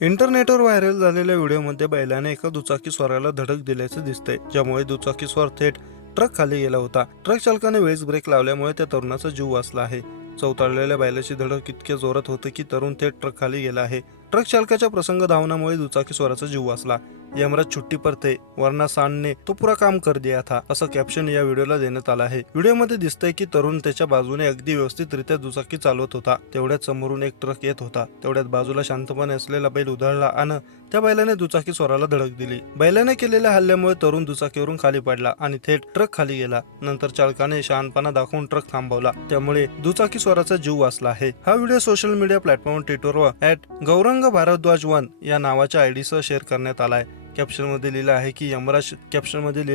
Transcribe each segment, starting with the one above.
इंटरनेटवर व्हायरल झालेल्या व्हिडिओमध्ये बैलाने एका दुचाकी स्वाराला धडक दिल्याचे दिसतंय, ज्यामुळे दुचाकी स्वार थेट ट्रक खाली गेला होता. ट्रक चालकाने वेळीच ब्रेक लावल्यामुळे त्या तरुणाचा जीव वाचला आहे. चवताळलेल्या बैलाची धडक इतक्या जोरात होते की तरुण थेट ट्रक खाली गेला आहे. ट्रक चालकाच्या प्रसंग धावनामुळे दुचाकी स्वाराचा जीव वाचला. यमराज छुट्टी पर थे वरना सांड ने तो पूरा काम कर दिया था, असं कॅप्शन या व्हिडिओला देण्यात आलं आहे. व्हिडिओमध्ये दिसतंय की तरुण त्याच्या बाजूने अगदी व्यवस्थितरित्या दुचाकी चालवत होता. तेवढ्यात समोरून एक ट्रक येत होता. तेवढ्यात बाजूला शांतपणे असलेला बैल उधळला आणि त्या बैलाने दुचाकी स्वाराला धडक दिली. बैलाने केलेल्या हल्ल्यामुळे तरुण दुचाकीवरून खाली पडला आणि थेट ट्रक खाली गेला. नंतर चालकाने शहाणपणा दाखवून ट्रक थांबवला, त्यामुळे दुचाकी स्वाराचा जीव वाचला आहे. हा व्हिडिओ सोशल मीडिया प्लॅटफॉर्म ट्विटरवर @गौरंग भारद्वाज 1 या नावाच्या आयडीसह शेअर करण्यात आलाय. कॅप्शन मध्ये लिहिलं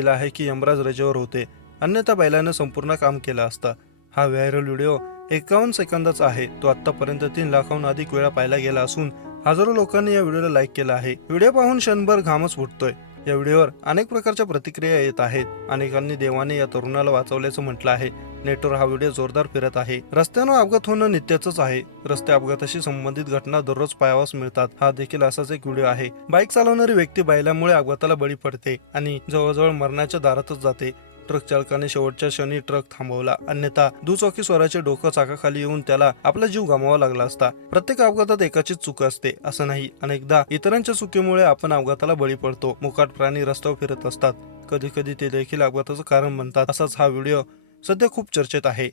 आहे की यमराज रजेवर होते, अन्यथा बैलानं संपूर्ण काम केलं असतं. हा व्हायरल व्हिडिओ 51 सेकंदाचा आहे. तो आतापर्यंत 3 लाखाहून अधिक वेळा पाहिला गेला असून हजारो लोकांनी या व्हिडिओला लाईक केला आहे. व्हिडिओ पाहून क्षणभर घामच फुटतोय. या व्हिडिओवर अनेक प्रकारच्या प्रतिक्रिया येत आहेत. अनेकांनी देवाने या तरुणाला वाचवल्याचं म्हटलं आहे. नेटवर हा व्हिडिओ जोरदार फिरत आहे. रस्त्यावर अपघात होणं नित्याचंच आहे. रस्ते अपघाताशी संबंधित घटना दररोज पाहावास मिळतात. हा देखील असाच एक व्हिडिओ आहे. बाईक चालवणारी व्यक्ती बैलामुळे अपघाताला बळी पडते आणि जवळजवळ मरणाच्या दारातच जाते. ट्रक चालकाने शेवटच्या क्षणी ट्रक थांबवला, अन्यथा दुचाकी स्वाराचे डोकं चाकाखाली येऊन त्याला आपला जीव गमावा लागला असता. प्रत्येक अपघातात एकाचीच चूक असते असं नाही. अनेकदा इतरांच्या चुकीमुळे आपण अपघाताला बळी पडतो. मुकाट प्राणी रस्त्यावर फिरत असतात. कधी कधी ते देखील अपघाताचं कारण बनतात. असाच हा व्हिडिओ सध्या खूप चर्चेत आहे.